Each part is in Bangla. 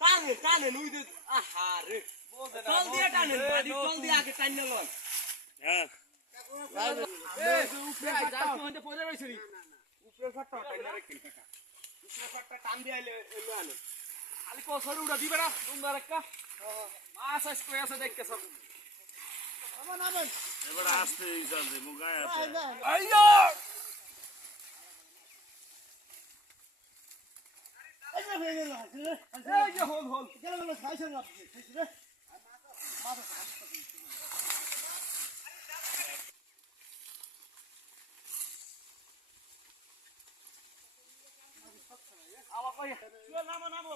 টানে টানে নুই দে আহারে চল দিয়ে টানে বাড়ি চল দিয়ে আগে টাইনে লন হ্যাঁ উপরে যা তুই পড়ে রইছিস উপরে ফাটটা টাইনে রাখি উপরে ফাটটা টান দিয়ে আইলে এলো আনে আলি কো সরু উড়া দিবে না? সুন্দর একটা? মাছ আছে সব। এবার আসতে মুগায় আছে। আইয়ো এই যে! হোল হোল। আবার কই? চল নামো নামো।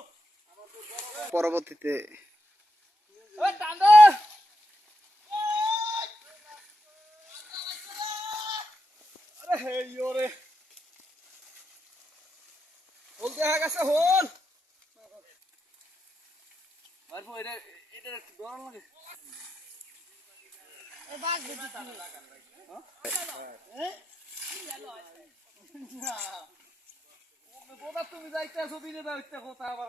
হোল দেখা গেছে হোল। এটা এটা একটু লাগে। তুমি যাইতে কোথা আবার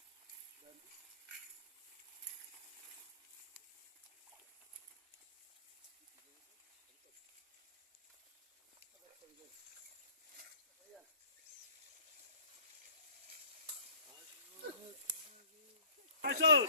এই যে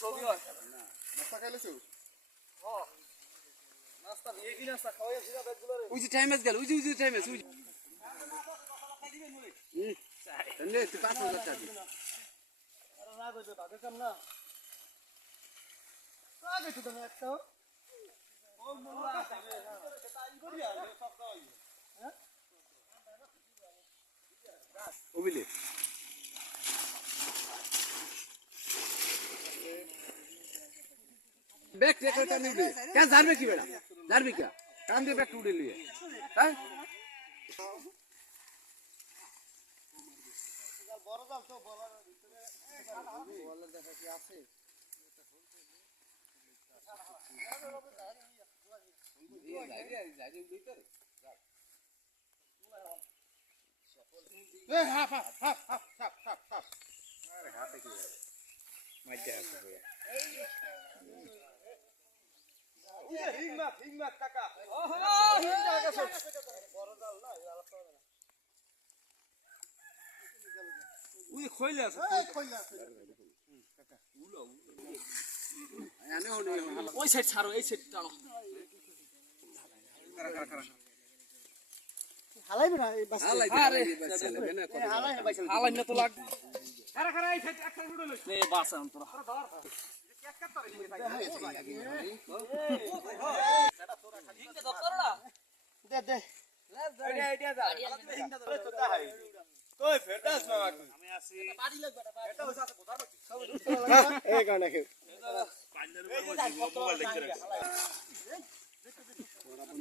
ছবি হয়। নাস্তা নিয়ে কি নাস্তা খাওয়াই আসি না ব্যাগগুলো ওই যে টাইম গেল ওই যে ওই যে টাইম আছে ওই যে। নে তুই পাঁচ হাজার টাকা দিবি। আরে রাগ হইছে তাদের কাম না রাগ হইছে তো একটা ওই মোল্লা আছে। সেটা করি আর সব খাওয়াই ওবিলে ব্যাগ টেক করে টান দিবি কেন জানবে কি বেড়া জানবি কে টান দিয়ে ব্যাগ উড়ে লিয়ে হ্যাঁ বড় জাল তো বড় ভিতরে হিংমাত হিংমাত কাকা ওহো হিংমা গেছে বড় জাল না এই জাল তো উই খইলে। আছে খইলে আছে। এনে হনি ওই সাইড ছাড়ো এই সাইড টানো। হালাই না এই বাস হালাই না হালাই না না তো লাগ খারা খারা এই সাইড একটা ভিডিও লইছ। নে বাস আন তোরা। দে দে আইডিয়া আইডিয়া দা তো দা হাই তোই ফেরদাস না আমি আছি এটা হইছে আছে বোধার এই কারণে পাঞ্জাবের উপর বসে মোবাইল দেখতে রাখছি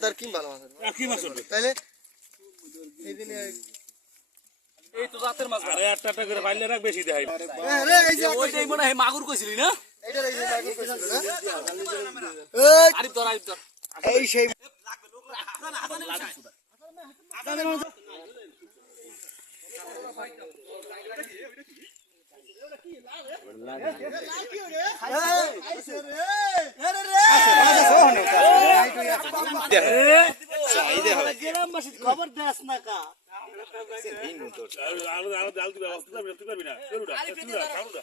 তার কি ভালো মাছ কি মাছ এই দিনে এই তো জাতের মাছ। আরে আটটা আটটা করে বাইলে রাখ বেশি দেখাই। রে এই যে ওইটাই মনে হয় মাগুর কইছিলি না? এইটা এই যে লাগু কইছিল না? আরিফ ধর আরিফ ধর এই সেই আরও আরও জাল দিবে অস্ত দিবে তুই পারবি না শুরুটা শুরুটা শুরুটা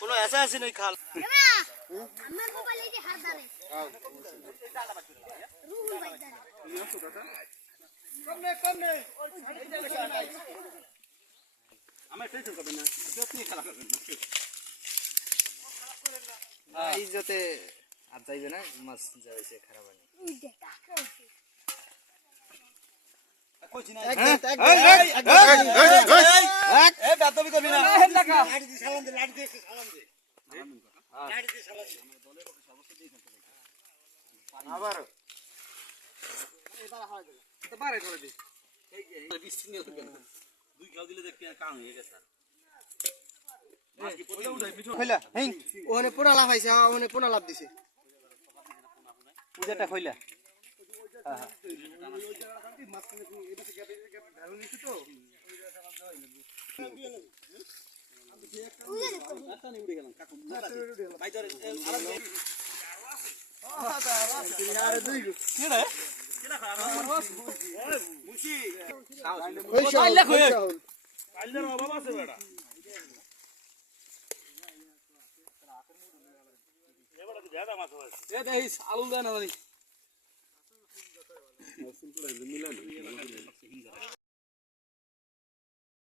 কোনো এসা আছে নাই খাল আমার মোবাইলে যে হাত ইজ্জতে আর যাইবে না? মাছ যাইছে খারাপ হয়নি। উই দে কাকা হইছে কইলা হেই। ওখানে পোনা লাভ হ্যাঁ, ওখানে পোনা লাভ দিছে। পূজাটা কইলা কইসা আইলা কই? অভাব আছে বেটা এবারে তো জাদা মাছ হয়েছে এ দেখিস আলু দেন না